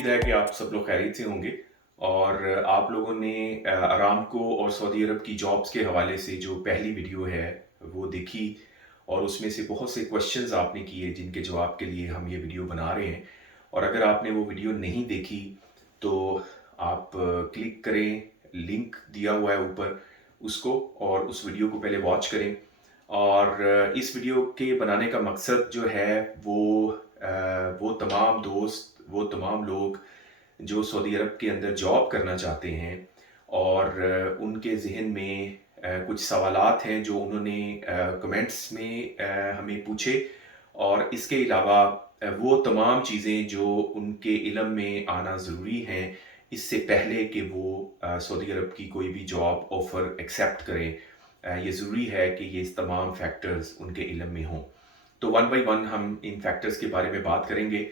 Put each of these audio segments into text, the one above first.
उम्मीद है कि आप सब लोग खैरियत से होंगे और आप लोगों ने अरामको और सऊदी अरब की जॉब्स के हवाले से जो पहली वीडियो है वो देखी और उसमें से बहुत से क्वेश्चंस आपने किए जिनके जवाब के लिए हम ये वीडियो बना रहे हैं। और अगर आपने वो वीडियो नहीं देखी तो आप क्लिक करें, लिंक दिया हुआ है ऊपर उसको, और उस वीडियो को पहले वॉच करें। और इस वीडियो के बनाने का मकसद जो है वो तमाम दोस्त, वो तमाम लोग जो सऊदी अरब के अंदर जॉब करना चाहते हैं और उनके ज़हन में कुछ सवालात हैं जो उन्होंने कमेंट्स में हमें पूछे, और इसके अलावा वो तमाम चीज़ें जो उनके इल्म में आना ज़रूरी हैं इससे पहले कि वो सऊदी अरब की कोई भी जॉब ऑफ़र एक्सेप्ट करें। ये ज़रूरी है कि ये तमाम फैक्टर्स उनके इल्म में हों। तो वन बाय वन हम इन फैक्टर्स के बारे में बात करेंगे।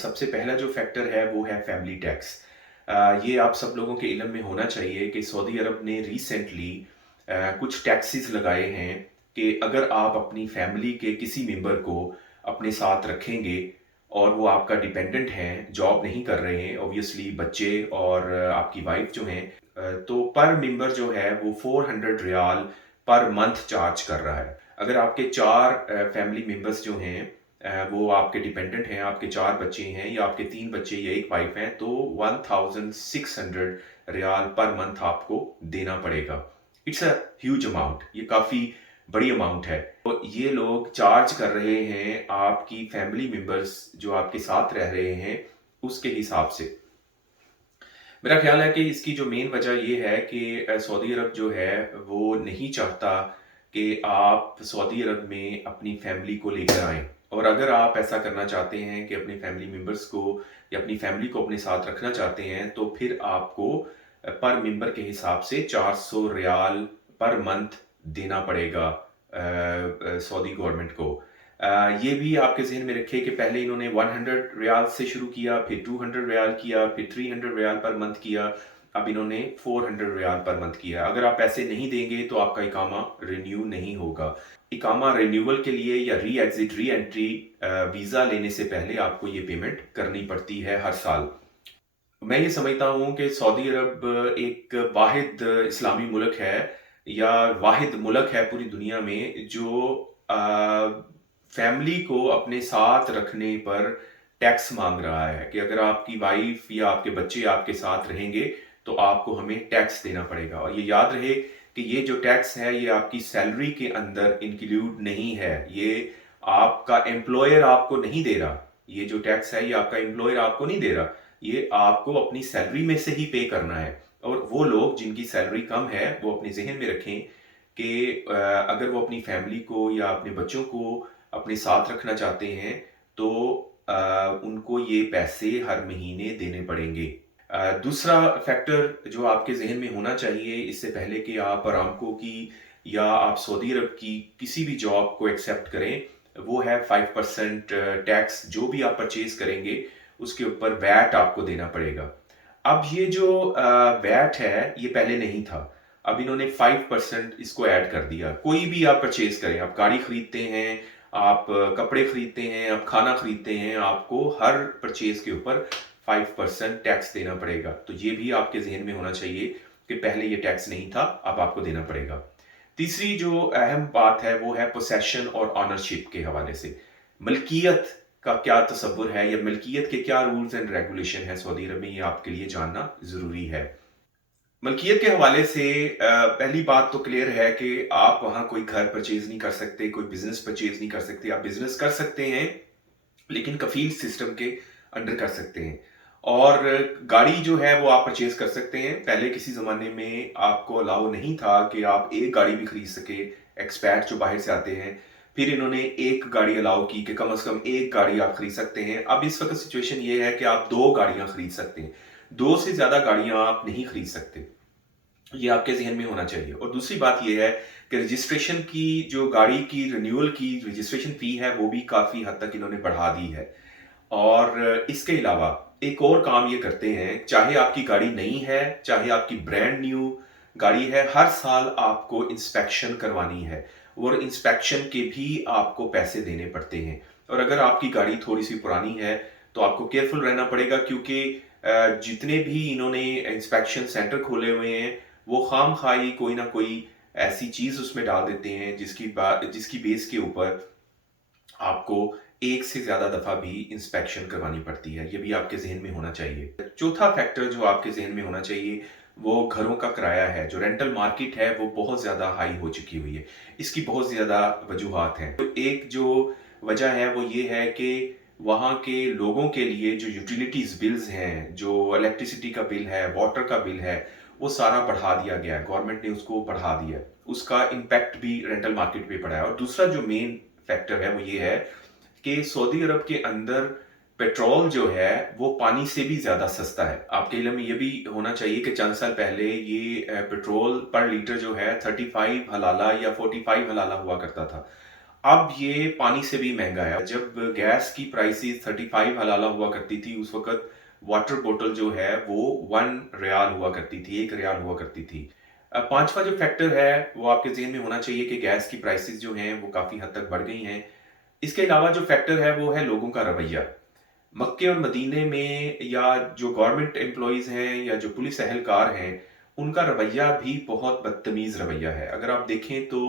सबसे पहला जो फैक्टर है वो है फैमिली टैक्स। ये आप सब लोगों के इल्म में होना चाहिए कि सऊदी अरब ने रिसेंटली कुछ टैक्सेस लगाए हैं कि अगर आप अपनी फैमिली के किसी मेंबर को अपने साथ रखेंगे और वो आपका डिपेंडेंट हैं, जॉब नहीं कर रहे हैं, ऑब्वियसली बच्चे और आपकी वाइफ जो हैं, तो पर मेंबर जो है वो 400 रियाल पर मंथ चार्ज कर रहा है। अगर आपके 4 फैमिली मेंबर्स जो हैं वो आपके डिपेंडेंट हैं, आपके 4 बच्चे हैं या आपके 3 बच्चे या 1 वाइफ हैं, तो 1600 रियाल पर मंथ आपको देना पड़ेगा। इट्स अ ह्यूज अमाउंट, ये काफ़ी बड़ी अमाउंट है। तो ये लोग चार्ज कर रहे हैं आपकी फैमिली मेंबर्स जो आपके साथ रह रहे हैं उसके हिसाब से। मेरा ख्याल है कि इसकी जो मेन वजह ये है कि सऊदी अरब जो है वो नहीं चाहता कि आप सऊदी अरब में अपनी फैमिली को लेकर आएँ। और अगर आप ऐसा करना चाहते हैं कि अपने फैमिली मेंबर्स को या अपनी फैमिली को अपने साथ रखना चाहते हैं, तो फिर आपको पर मेंबर के हिसाब से 400 रियाल पर मंथ देना पड़ेगा सऊदी गवर्नमेंट को। ये भी आपके ज़हन में रखें कि पहले इन्होंने 100 रियाल से शुरू किया, फिर 200 रियाल किया, फिर 300 रियाल पर मंथ किया, अब इन्होंने 400 रियाल पर मंथ किया। अगर आप पैसे नहीं देंगे तो आपका इकामा रिन्यू नहीं होगा। इकामा रिन्यूअल के लिए या री एग्जिट री एंट्री वीज़ा लेने से पहले आपको ये पेमेंट करनी पड़ती है हर साल। मैं ये समझता हूँ कि सऊदी अरब एक वाहिद इस्लामी मुल्क है या वाहिद मुल्क है पूरी दुनिया में जो फैमिली को अपने साथ रखने पर टैक्स मांग रहा है कि अगर आपकी वाइफ या आपके बच्चे आपके साथ रहेंगे तो आपको हमें टैक्स देना पड़ेगा। और ये याद रहे कि ये जो टैक्स है ये आपकी सैलरी के अंदर इंक्लूड नहीं है, ये आपका एम्प्लॉयर आपको नहीं दे रहा। ये जो टैक्स है ये आपका एम्प्लॉयर आपको नहीं दे रहा, ये आपको अपनी सैलरी में से ही पे करना है। और वो लोग जिनकी सैलरी कम है वो अपने जहन में रखें कि अगर वो अपनी फैमिली को या अपने बच्चों को अपने साथ रखना चाहते हैं तो उनको ये पैसे हर महीने देने पड़ेंगे। दूसरा फैक्टर जो आपके जहन में होना चाहिए इससे पहले कि आप अरामको की या आप सऊदी अरब की किसी भी जॉब को एक्सेप्ट करें, वो है 5% टैक्स। जो भी आप परचेज करेंगे उसके ऊपर वैट आपको देना पड़ेगा। अब ये जो वैट है ये पहले नहीं था, अब इन्होंने 5% इसको ऐड कर दिया। कोई भी आप परचेज करें, आप गाड़ी खरीदते हैं, आप कपड़े खरीदते हैं, आप खाना खरीदते हैं, आपको हर परचेज के ऊपर 5% टैक्स देना पड़ेगा। तो ये भी आपके जहन में होना चाहिए कि पहले ये टैक्स नहीं था, अब आपको देना पड़ेगा। तीसरी जो अहम बात है वो है पोसेशन और ऑनरशिप के हवाले से। मलकियत का क्या तसव्वुर है या मलकियत के क्या रूल्स एंड रेगुलेशन है सऊदी अरब में, ये आपके लिए जानना ज़रूरी है। मलकियत के हवाले से पहली बात तो क्लियर है कि आप वहाँ कोई घर परचेज़ नहीं कर सकते, कोई बिज़नेस परचेज़ नहीं कर सकते। आप बिज़नेस कर सकते हैं लेकिन कफ़ील सिस्टम के अंडर कर सकते हैं। और गाड़ी जो है वो आप परचेज़ कर सकते हैं। पहले किसी ज़माने में आपको अलाउ नहीं था कि आप एक गाड़ी भी खरीद सके, एक्सपैट जो बाहर से आते हैं। फिर इन्होंने एक गाड़ी अलाउ की कि कम से कम एक गाड़ी आप खरीद सकते हैं। अब इस वक्त सिचुएशन ये है कि आप 2 गाड़ियाँ खरीद सकते हैं। 2 से ज़्यादा गाड़ियाँ आप नहीं खरीद सकते। ये आपके ज़हन में होना चाहिए। और दूसरी बात ये है कि रजिस्ट्रेशन की जो गाड़ी की रिन्यूअल की रजिस्ट्रेशन फ़ी है वो भी काफ़ी हद तक इन्होंने बढ़ा दी है। और इसके अलावा एक और काम ये करते हैं, चाहे आपकी गाड़ी नई है, चाहे आपकी ब्रांड न्यू गाड़ी है, हर साल आपको इंस्पेक्शन करवानी है और इंस्पेक्शन के भी आपको पैसे देने पड़ते हैं। और अगर आपकी गाड़ी थोड़ी सी पुरानी है तो आपको केयरफुल रहना पड़ेगा, क्योंकि जितने भी इन्होंने इंस्पेक्शन सेंटर खोले हुए हैं वो खाम खाई कोई ना कोई ऐसी चीज उसमें डाल देते हैं जिसकी बेस के ऊपर आपको एक से ज्यादा दफा भी इंस्पेक्शन करवानी पड़ती है। ये भी आपके जहन में होना चाहिए। चौथा फैक्टर जो आपके जहन में होना चाहिए वो घरों का किराया है। जो रेंटल मार्केट है वो बहुत ज्यादा हाई हो चुकी हुई है। इसकी बहुत ज्यादा वजूहात हैं। तो एक जो वजह है वो ये है कि वहाँ के लोगों के लिए जो यूटिलिटीज बिल्स हैं, जो इलेक्ट्रिसिटी का बिल है, वाटर का बिल है, वो सारा बढ़ा दिया गया है। गवर्नमेंट ने उसको बढ़ा दिया है। उसका इम्पैक्ट भी रेंटल मार्केट पे पड़ा है। और दूसरा जो मेन फैक्टर है वो ये है कि सऊदी अरब के अंदर पेट्रोल जो है वो पानी से भी ज्यादा सस्ता है। आपके इल्म में ये भी होना चाहिए कि चंद साल पहले ये पेट्रोल पर लीटर जो है 35 हलाला या 45 हलाला हुआ करता था। अब ये पानी से भी महंगा है। जब गैस की प्राइसेस 35 हलाला हुआ करती थी उस वक्त वाटर बोतल जो है वो 1 रियाल हुआ करती थी, 1 रियाल हुआ करती थी। पांचवा जो फैक्टर है वो आपके जहन में होना चाहिए कि गैस की प्राइसेस जो हैं वो काफी हद तक बढ़ गई हैं। इसके अलावा जो फैक्टर है वो है लोगों का रवैया। मक्के और मदीने में या जो गवर्नमेंट एम्प्लॉयज हैं या जो पुलिस एहलकार हैं उनका रवैया भी बहुत बदतमीज रवैया है। अगर आप देखें तो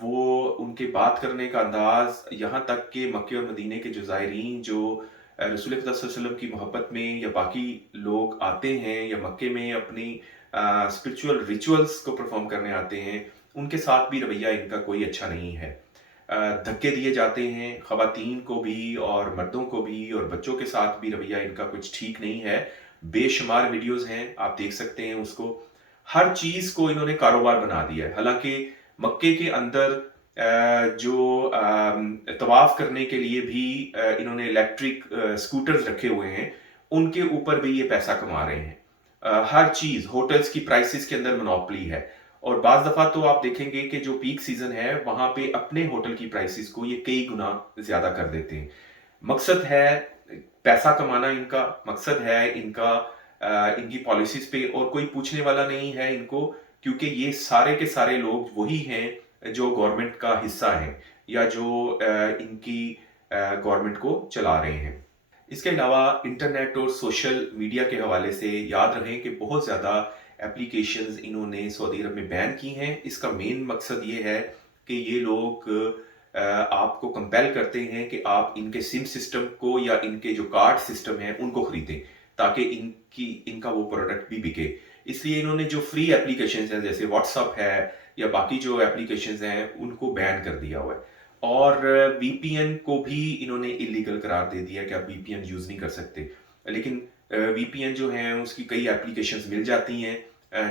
वो उनके बात करने का अंदाज, यहाँ तक कि मक्के और मदीने के जो ज़ायरीन जो रसूल खुदा सल्लल्लाहु अलैहि वसल्लम की मोहब्बत में या बाकी लोग आते हैं या मक्के में अपनी स्पिरिचुअल रिचुअल्स को परफॉर्म करने आते हैं, उनके साथ भी रवैया इनका कोई अच्छा नहीं है। धक्के दिए जाते हैं खवातीन को भी और मर्दों को भी, और बच्चों के साथ भी रवैया इनका कुछ ठीक नहीं है। बेशुमार वीडियोस हैं, आप देख सकते हैं उसको। हर चीज को इन्होंने कारोबार बना दिया है। हालांकि मक्के के अंदर जो तवाफ करने के लिए भी इन्होंने इलेक्ट्रिक स्कूटर्स रखे हुए हैं, उनके ऊपर भी ये पैसा कमा रहे हैं। हर चीज, होटल्स की प्राइसेस के अंदर मोनोपोली है। और बाज दफा तो आप देखेंगे कि जो पीक सीजन है वहां पे अपने होटल की प्राइसेस को ये कई गुना ज्यादा कर देते हैं। मकसद है पैसा कमाना, इनका मकसद है इनका इनकी पॉलिसीज पे और कोई पूछने वाला नहीं है इनको, क्योंकि ये सारे के सारे लोग वही हैं जो गवर्नमेंट का हिस्सा है या जो इनकी गवर्नमेंट को चला रहे हैं। इसके अलावा इंटरनेट और सोशल मीडिया के हवाले से याद रखें कि बहुत ज़्यादा एप्लीकेशंस इन्होंने सऊदी अरब में बैन की हैं। इसका मेन मकसद ये है कि ये लोग आपको कंपेल करते हैं कि आप इनके सिम सिस्टम को या इनके जो कार्ड सिस्टम है उनको खरीदें, ताकि इनका वो प्रोडक्ट भी बिके। इसलिए इन्होंने जो फ्री एप्लीकेशंस हैं जैसे व्हाट्सअप है या बाकी जो एप्लीकेशंस हैं उनको बैन कर दिया हुआ है। और वीपीएन को भी इन्होंने इलीगल करार दे दिया कि आप वीपीएन यूज नहीं कर सकते। लेकिन वीपीएन जो है उसकी कई एप्लीकेशंस मिल जाती हैं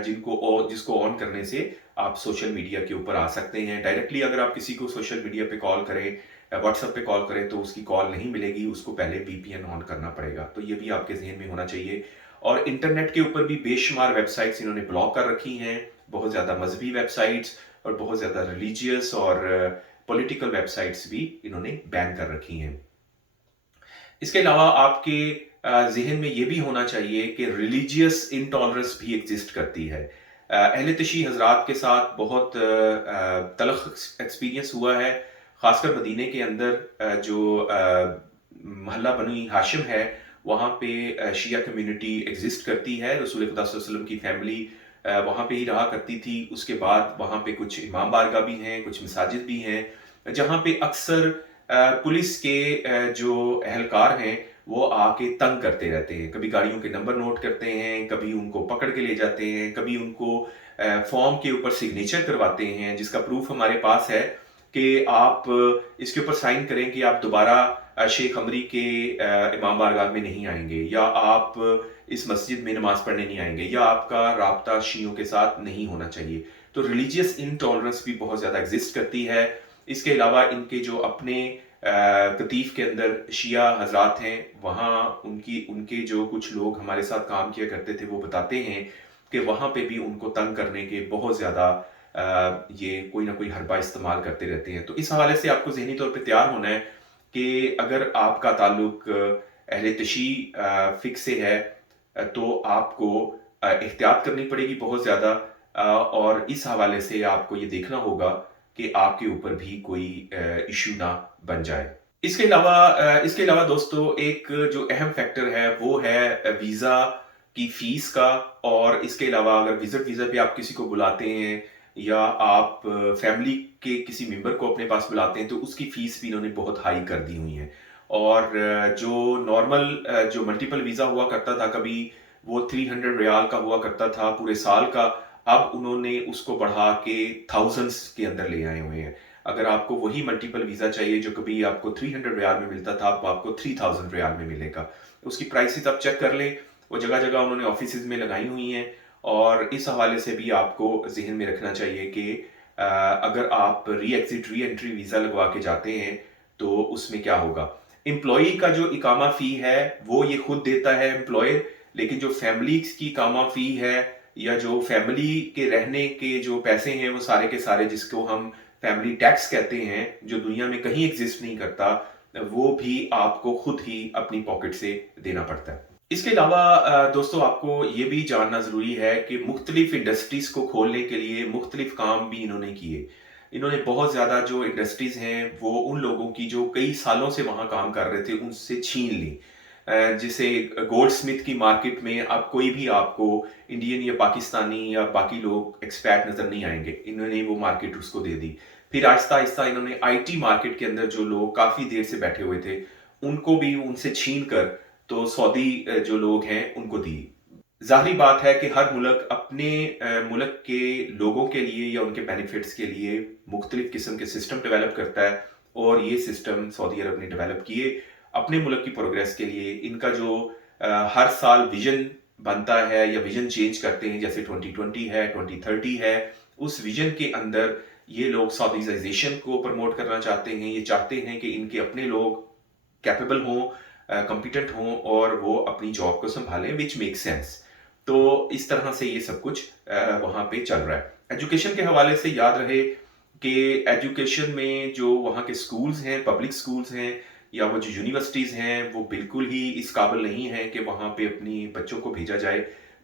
जिसको ऑन करने से आप सोशल मीडिया के ऊपर आ सकते हैं डायरेक्टली। अगर आप किसी को सोशल मीडिया पे कॉल करें, व्हाट्सएप पे कॉल करें, तो उसकी कॉल नहीं मिलेगी, उसको पहले वीपीएन ऑन करना पड़ेगा। तो ये भी आपके जहन में होना चाहिए। और इंटरनेट के ऊपर भी बेशुमार वेबसाइट्स इन्होंने ब्लॉक कर रखी हैं। बहुत ज़्यादा मजहबी वेबसाइट्स और बहुत ज़्यादा रिलीजियस और पॉलिटिकल वेबसाइट्स भी इन्होंने बैन कर रखी हैं। इसके अलावा आपके जहन में ये भी होना चाहिए कि रिलीजियस इंटॉलरेंस भी एग्जिस्ट करती है। अहले तशी हजरात के साथ बहुत तलख एक्सपीरियंस हुआ है, खासकर मदीने के अंदर जो महल्ला बनी हाशिम है वहाँ पे शिया कम्युनिटी एग्जिस्ट करती है। रसूल खुदा सल्लल्लाहु अलैहि वसल्लम की फैमिली वहाँ पे ही रहा करती थी। उसके बाद वहाँ पे कुछ इमाम बारगाह भी हैं, कुछ मसाजिद भी हैं, जहाँ पे अक्सर पुलिस के जो एहलकार हैं वो आके तंग करते रहते हैं। कभी गाड़ियों के नंबर नोट करते हैं, कभी उनको पकड़ के ले जाते हैं, कभी उनको फॉर्म के ऊपर सिग्नेचर करवाते हैं, जिसका प्रूफ हमारे पास है कि आप इसके ऊपर साइन करें कि आप दोबारा शेख अमरी के इमाम बारगाह में नहीं आएंगे, या आप इस मस्जिद में नमाज पढ़ने नहीं आएंगे, या आपका राब्ता शियों के साथ नहीं होना चाहिए। तो रिलीजियस इनटॉलरेंस भी बहुत ज़्यादा एग्जिस्ट करती है। इसके अलावा इनके जो अपने कतीफ के अंदर शिया हजरात हैं, वहाँ उनके जो कुछ लोग हमारे साथ काम किया करते थे वो बताते हैं कि वहाँ पे भी उनको तंग करने के बहुत ज़्यादा ये कोई ना कोई हरबा इस्तेमाल करते रहते हैं। तो इस हवाले से आपको ज़हनी तौर पे तैयार होना है कि अगर आपका ताल्लुक अहले तशी फिक से है तो आपको एहतियात करनी पड़ेगी बहुत ज़्यादा। और इस हवाले से आपको ये देखना होगा कि आपके ऊपर भी कोई इश्यू ना बन जाए। इसके अलावा दोस्तों एक जो अहम फैक्टर है वो है वीज़ा की फ़ीस का। और इसके अलावा अगर विज़िट वीज़ा पे आप किसी को बुलाते हैं या आप फैमिली के किसी मेंबर को अपने पास बुलाते हैं तो उसकी फ़ीस भी इन्होंने बहुत हाई कर दी हुई है। और जो नॉर्मल जो मल्टीपल वीज़ा हुआ करता था कभी, वो 300 रियाल का हुआ करता था पूरे साल का, अब उन्होंने उसको बढ़ा के थाउजेंड्स के अंदर ले आए हुए हैं। अगर आपको वही मल्टीपल वीज़ा चाहिए जो कभी आपको 300 रियाल में मिलता था, अब आपको 3000 रियाल में मिलेगा। उसकी प्राइसेस आप चेक कर लें, वो जगह-जगह उन्होंने ऑफिसेज़ में लगाई हुई हैं। और इस हवाले से भी आपको ज़हन में रखना चाहिए कि अगर आप री एंट्री वीज़ा लगवा के जाते हैं, तो उसमें क्या होगा। एम्प्लॉई का जो इकामा फ़ी है, वो ये खुद देता है एम्प्लॉयर, लेकिन जो फैमिलीज़ की इकामा फ़ी है या जो फैमिली के रहने के जो पैसे हैं, वो सारे के सारे जिसको हम फैमिली टैक्स कहते हैं, जो दुनिया में कहीं एग्जिस्ट नहीं करता, वो भी आपको खुद ही अपनी पॉकेट से देना पड़ता है। इसके अलावा दोस्तों आपको ये भी जानना ज़रूरी है कि मुख्तलिफ इंडस्ट्रीज़ को खोलने के लिए मुख्तलिफ काम भी इन्होंने किए। इन्होंने बहुत ज़्यादा जो इंडस्ट्रीज़ हैं, वो उन लोगों की जो कई सालों से वहाँ काम कर रहे थे, उनसे छीन ली। जैसे गोल्ड स्मिथ की मार्केट में अब कोई भी आपको इंडियन या पाकिस्तानी या बाकी लोग एक्सपैट नज़र नहीं आएंगे। इन्होंने वो मार्केट उसको दे दी। फिर आहिस्ता-आहिस्ता इन्होंने आईटी मार्केट के अंदर जो लोग काफ़ी देर से बैठे हुए थे, उनको भी उनसे छीन कर तो सऊदी जो लोग हैं उनको दी। ज़ाहिरी बात है कि हर मुल्क अपने मुल्क के लोगों के लिए या उनके बेनिफिट्स के लिए मुख्तलिफ किस्म के सिस्टम डेवलप करता है, और ये सिस्टम सऊदी अरब ने डेवलप किए अपने मुल्क की प्रोग्रेस के लिए। इनका जो हर साल विजन बनता है या विजन चेंज करते हैं, जैसे 2020 है, 2030 है, उस विजन के अंदर ये लोग सऊदीजाइजेशन को प्रमोट करना चाहते हैं। ये चाहते हैं कि इनके अपने लोग कैपेबल हों, कॉम्पिटेंट हों और वो अपनी जॉब को संभालें, विच मेक सेंस। तो इस तरह से ये सब कुछ वहाँ पे चल रहा है। एजुकेशन के हवाले से याद रहे कि एजुकेशन में जो वहाँ के स्कूल्स हैं, पब्लिक स्कूल्स हैं या वो जो यूनिवर्सिटीज़ हैं, वो बिल्कुल ही इस काबिल नहीं हैं कि वहाँ पे अपनी बच्चों को भेजा जाए।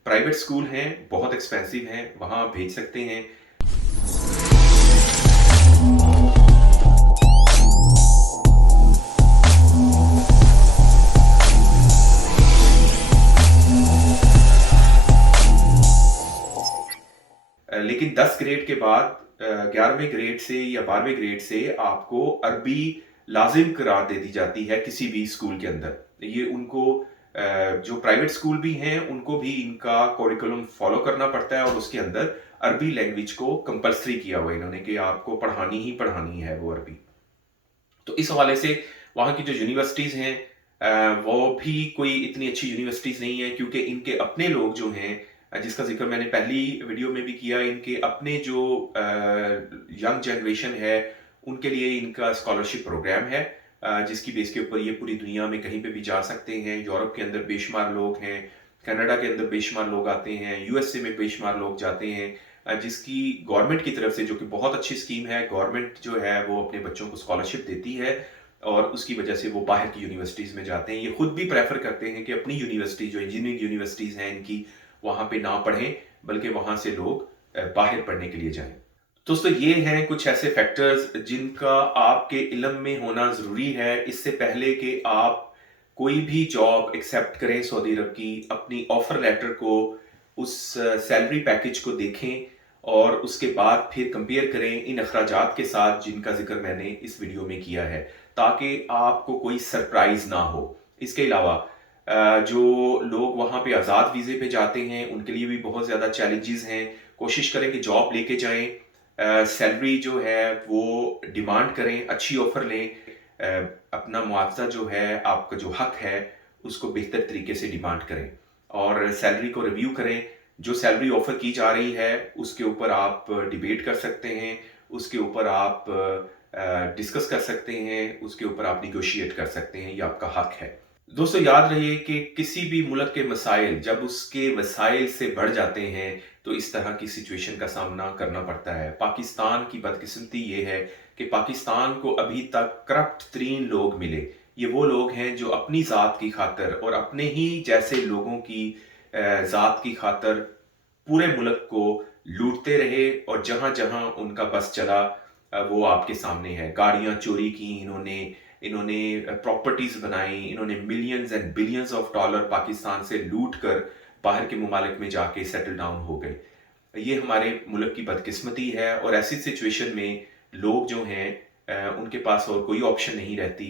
प्राइवेट स्कूल हैं, बहुत एक्सपेंसिव हैं, वहाँ आप भेज सकते हैं। लेकिन 10 ग्रेड के बाद 11वें ग्रेड से या 12वें ग्रेड से आपको अरबी लाजिम करार दे दी जाती है किसी भी स्कूल के अंदर। ये उनको जो प्राइवेट स्कूल भी हैं उनको भी इनका करिकुलम फॉलो करना पड़ता है, और उसके अंदर अरबी लैंग्वेज को कंपलसरी किया हुआ है इन्होंने कि आपको पढ़ानी ही पढ़ानी है वो अरबी। तो इस हवाले से वहाँ की जो यूनिवर्सिटीज़ हैं वो भी कोई इतनी अच्छी यूनिवर्सिटीज़ नहीं है, क्योंकि इनके अपने लोग जो हैं, जिसका जिक्र मैंने पहली वीडियो में भी किया, इनके अपने जो यंग जनरेशन है उनके लिए इनका स्कॉलरशिप प्रोग्राम है, जिसकी बेस के ऊपर ये पूरी दुनिया में कहीं पे भी जा सकते हैं। यूरोप के अंदर बेशुमार लोग हैं, कनाडा के अंदर बेशुमार लोग आते हैं, यूएसए में बेशुमार लोग जाते हैं, जिसकी गवर्नमेंट की तरफ से, जो कि बहुत अच्छी स्कीम है, गवर्नमेंट जो है वो अपने बच्चों को स्कॉलरशिप देती है और उसकी वजह से वो बाहर की यूनिवर्सिटीज़ में जाते हैं। ये खुद भी प्रेफर करते हैं कि अपनी यूनिवर्सिटी जो इंजीनियरिंग यूनिवर्सिटीज़ हैं इनकी, वहाँ पे ना पढ़ें, बल्कि वहाँ से लोग बाहर पढ़ने के लिए जाएं। दोस्तों ये हैं कुछ ऐसे फैक्टर्स जिनका आपके इल्म में होना ज़रूरी है इससे पहले कि आप कोई भी जॉब एक्सेप्ट करें सऊदी अरब की। अपनी ऑफर लेटर को, उस सैलरी पैकेज को देखें और उसके बाद फिर कंपेयर करें इन अखराजात के साथ जिनका जिक्र मैंने इस वीडियो में किया है, ताकि आपको कोई सरप्राइज ना हो। इसके अलावा जो लोग वहाँ पे आज़ाद वीज़े पे जाते हैं उनके लिए भी बहुत ज़्यादा चैलेंजेस हैं। कोशिश करें कि जॉब लेके जाएं, सैलरी जो है वो डिमांड करें, अच्छी ऑफर लें, अपना मुआवजा जो है, आपका जो हक है, उसको बेहतर तरीके से डिमांड करें और सैलरी को रिव्यू करें। जो सैलरी ऑफर की जा रही है उसके ऊपर आप डिबेट कर सकते हैं, उसके ऊपर आप डिस्कस कर सकते हैं, उसके ऊपर आप निगोशिएट कर सकते हैं, ये आपका हक है। दोस्तों याद रहे कि किसी भी मुल्क के मसाइल जब उसके वसाइल से बढ़ जाते हैं तो इस तरह की सिचुएशन का सामना करना पड़ता है। पाकिस्तान की बदकिस्मती ये है कि पाकिस्तान को अभी तक करप्ट तरीन लोग मिले। ये वो लोग हैं जो अपनी ज़ात की खातर और अपने ही जैसे लोगों की ज़ात की खातर पूरे मुल्क को लूटते रहे और जहां जहां उनका बस चला वो आपके सामने है। गाड़ियां चोरी की इन्होंने, इन्होंने प्रॉपर्टीज बनाई, इन्होंने millions and billions of dollar Pakistan से लूट कर बाहर के ममालिक में जाके सेटल डाउन हो गए। ये हमारे मुल्क की बदकिस्मती है और ऐसी सिचुएशन में लोग जो हैं उनके पास और कोई ऑप्शन नहीं रहती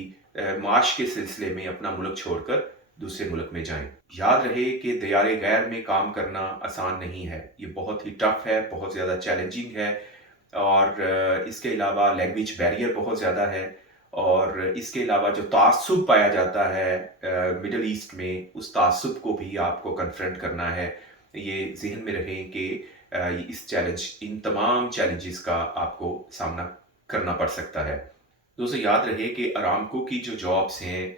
माश के सिलसिले में अपना मुल्क छोड़कर दूसरे मुल्क में जाएं। याद रहे कि दियारे गैर में काम करना आसान नहीं है, ये बहुत ही टफ है, बहुत ज़्यादा चैलेंजिंग है और इसके अलावा लैंग्वेज बैरियर बहुत ज़्यादा है और इसके अलावा जो तासुब पाया जाता है मिडल ईस्ट में, उस तासुब को भी आपको कन्फ्रंट करना है। ये जहन में रहे कि इन तमाम चैलेंजेस का आपको सामना करना पड़ सकता है। दोस्तों याद रहे कि अरामको की जो जॉब्स हैं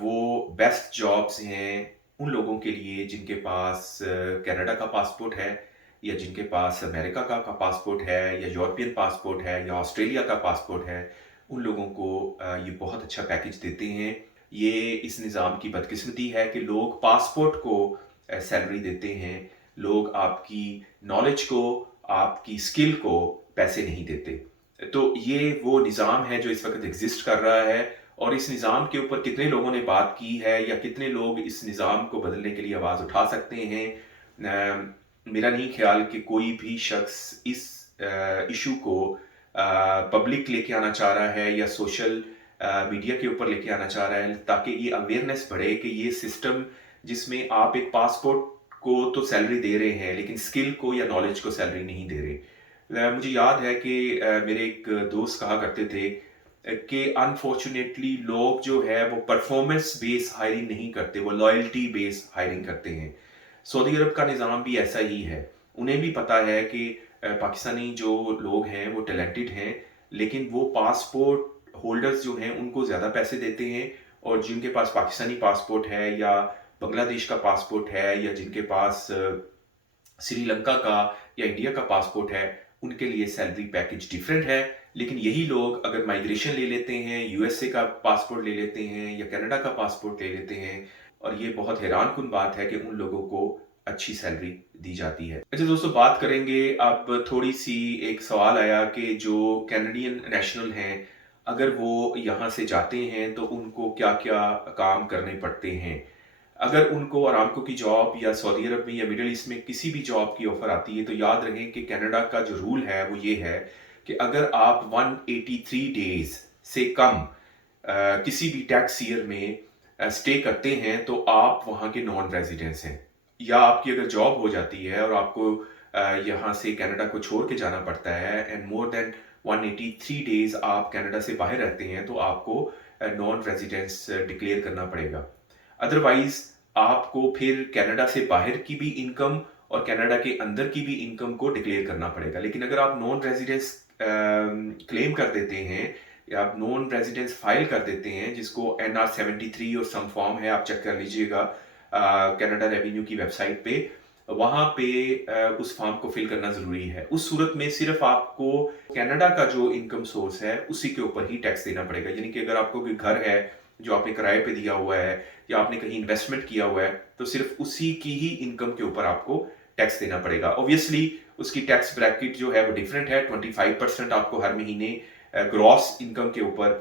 वो बेस्ट जॉब्स हैं उन लोगों के लिए जिनके पास कनाडा का पासपोर्ट है या जिनके पास अमेरिका का पासपोर्ट है या यूरोपियन पासपोर्ट है या ऑस्ट्रेलिया का पासपोर्ट है। उन लोगों को ये बहुत अच्छा पैकेज देते हैं। ये इस निज़ाम की बदकिस्मती है कि लोग पासपोर्ट को सैलरी देते हैं, लोग आपकी नॉलेज को, आपकी स्किल को पैसे नहीं देते। तो ये वो निज़ाम है जो इस वक्त एग्जिस्ट कर रहा है और इस निज़ाम के ऊपर कितने लोगों ने बात की है या कितने लोग इस निज़ाम को बदलने के लिए आवाज़ उठा सकते हैं। मेरा नहीं ख्याल कि कोई भी शख्स इस इशू को पब्लिक लेके आना चाह रहा है या सोशल मीडिया के ऊपर लेके आना चाह रहा है ताकि ये अवेयरनेस बढ़े कि ये सिस्टम जिसमें आप एक पासपोर्ट को तो सैलरी दे रहे हैं लेकिन स्किल को या नॉलेज को सैलरी नहीं दे रहे। मुझे याद है कि मेरे एक दोस्त कहा करते थे कि अनफॉर्चुनेटली लोग जो है वो परफॉर्मेंस बेस हायरिंग नहीं करते, वो लॉयल्टी बेस हायरिंग करते हैं। सऊदी अरब का निज़ाम भी ऐसा ही है। उन्हें भी पता है कि पाकिस्तानी जो लोग हैं वो टैलेंटेड हैं लेकिन वो पासपोर्ट होल्डर्स जो हैं उनको ज़्यादा पैसे देते हैं और जिनके पास पाकिस्तानी पासपोर्ट है या बांग्लादेश का पासपोर्ट है या जिनके पास श्रीलंका का या इंडिया का पासपोर्ट है उनके लिए सैलरी पैकेज डिफरेंट है। लेकिन यही लोग अगर माइग्रेशन ले लेते हैं, यूएसए का पासपोर्ट ले लेते हैं या कनाडा का पासपोर्ट ले लेते हैं और ये बहुत हैरान कुन बात है कि उन लोगों को अच्छी सैलरी दी जाती है। अच्छा दोस्तों बात करेंगे अब थोड़ी सी, एक सवाल आया कि जो कैनेडियन नेशनल हैं अगर वो यहाँ से जाते हैं तो उनको क्या क्या काम करने पड़ते हैं। अगर उनको अरामको की जॉब या सऊदी अरब में या मिडल ईस्ट में किसी भी जॉब की ऑफर आती है तो याद रखें कि कनाडा का जो रूल है वो ये है कि अगर आप 183 डेज से कम किसी भी टैक्स ईयर में स्टे करते हैं तो आप वहाँ के नॉन रेजिडेंट्स हैं। या आपकी अगर जॉब हो जाती है और आपको यहाँ से कनाडा को छोड़ के जाना पड़ता है एंड मोर देन 183 डेज आप कनाडा से बाहर रहते हैं तो आपको नॉन रेजिडेंस डिक्लेयर करना पड़ेगा। अदरवाइज आपको फिर कनाडा से बाहर की भी इनकम और कनाडा के अंदर की भी इनकम को डिक्लेयर करना पड़ेगा। लेकिन अगर आप नॉन रेजिडेंस क्लेम कर देते हैं या आप नॉन रेजिडेंस फाइल कर देते हैं जिसको NR-73 और सम फॉर्म है, आप चेक कर लीजिएगा कनाडा रेवेन्यू की वेबसाइट पे, वहां पे उस फॉर्म को फिल करना जरूरी है। उस सूरत में सिर्फ आपको कनाडा का जो इनकम सोर्स है उसी के ऊपर ही टैक्स देना पड़ेगा। यानी कि अगर आपको कोई घर है जो आपने किराए पे दिया हुआ है या आपने कहीं इन्वेस्टमेंट किया हुआ है तो सिर्फ उसी की ही इनकम के ऊपर आपको टैक्स देना पड़ेगा। ऑब्वियसली उसकी टैक्स ब्रैकेट जो है वो डिफरेंट है। 25% आपको हर महीने ग्रॉस इनकम के ऊपर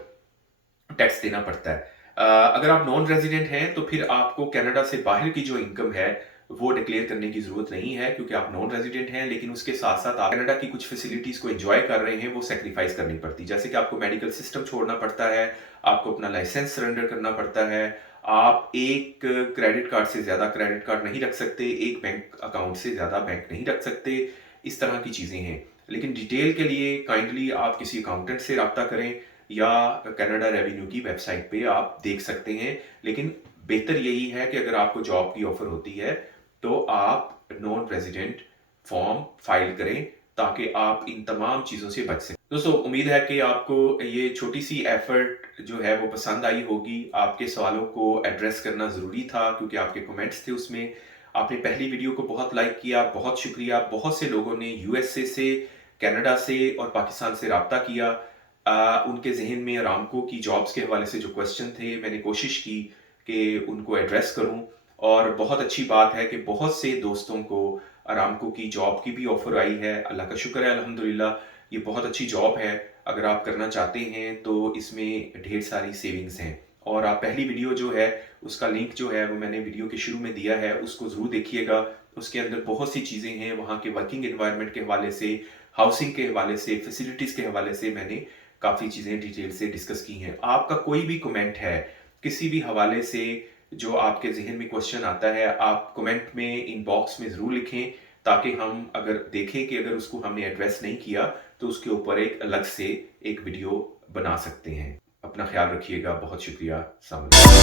टैक्स देना पड़ता है। अगर आप नॉन रेजिडेंट हैं तो फिर आपको कनाडा से बाहर की जो इनकम है वो डिक्लेयर करने की जरूरत नहीं है क्योंकि आप नॉन रेजिडेंट हैं। लेकिन उसके साथ साथ आप कनाडा की कुछ फैसिलिटीज को एंजॉय कर रहे हैं, वो सेक्रीफाइस करनी पड़ती है। जैसे कि आपको मेडिकल सिस्टम छोड़ना पड़ता है, आपको अपना लाइसेंस सरेंडर करना पड़ता है, आप एक क्रेडिट कार्ड से ज्यादा क्रेडिट कार्ड नहीं रख सकते, एक बैंक अकाउंट से ज्यादा बैंक नहीं रख सकते, इस तरह की चीजें हैं। लेकिन डिटेल के लिए काइंडली आप किसी अकाउंटेंट से रब्ता करें या कनाडा रेवेन्यू की वेबसाइट पे आप देख सकते हैं। लेकिन बेहतर यही है कि अगर आपको जॉब की ऑफर होती है तो आप नॉन रेजिडेंट फॉर्म फाइल करें ताकि आप इन तमाम चीज़ों से बच सकें। दोस्तों उम्मीद है कि आपको ये छोटी सी एफर्ट जो है वो पसंद आई होगी। आपके सवालों को एड्रेस करना ज़रूरी था क्योंकि आपके कमेंट्स थे उसमें। आपने पहली वीडियो को बहुत लाइक किया, बहुत शुक्रिया। बहुत से लोगों ने यूएसए से, कनाडा से और पाकिस्तान से रब्ता किया। उनके जहन में अरामको की जॉब्स के हवाले से जो क्वेश्चन थे मैंने कोशिश की कि उनको एड्रेस करूं और बहुत अच्छी बात है कि बहुत से दोस्तों को अरामको की जॉब की भी ऑफ़र आई है। अल्लाह का शुक्र है, अल्हम्दुलिल्लाह, ये बहुत अच्छी जॉब है। अगर आप करना चाहते हैं तो इसमें ढेर सारी सेविंग्स हैं। और आप पहली वीडियो जो है उसका लिंक जो है वो मैंने वीडियो के शुरू में दिया है, उसको ज़रूर देखिएगा। उसके अंदर बहुत सी चीज़ें हैं, वहाँ के वर्किंग एनवायरनमेंट के हवाले से, हाउसिंग के हवाले से, फैसिलिटीज़ के हवाले से मैंने काफ़ी चीज़ें डिटेल से डिस्कस की हैं। आपका कोई भी कमेंट है किसी भी हवाले से, जो आपके ज़हन में क्वेश्चन आता है, आप कमेंट में इनबॉक्स में ज़रूर लिखें, ताकि हम अगर देखें कि अगर उसको हमने एड्रेस नहीं किया तो उसके ऊपर एक अलग से एक वीडियो बना सकते हैं। अपना ख्याल रखिएगा। बहुत शुक्रिया। अस्सलाम वालेकुम।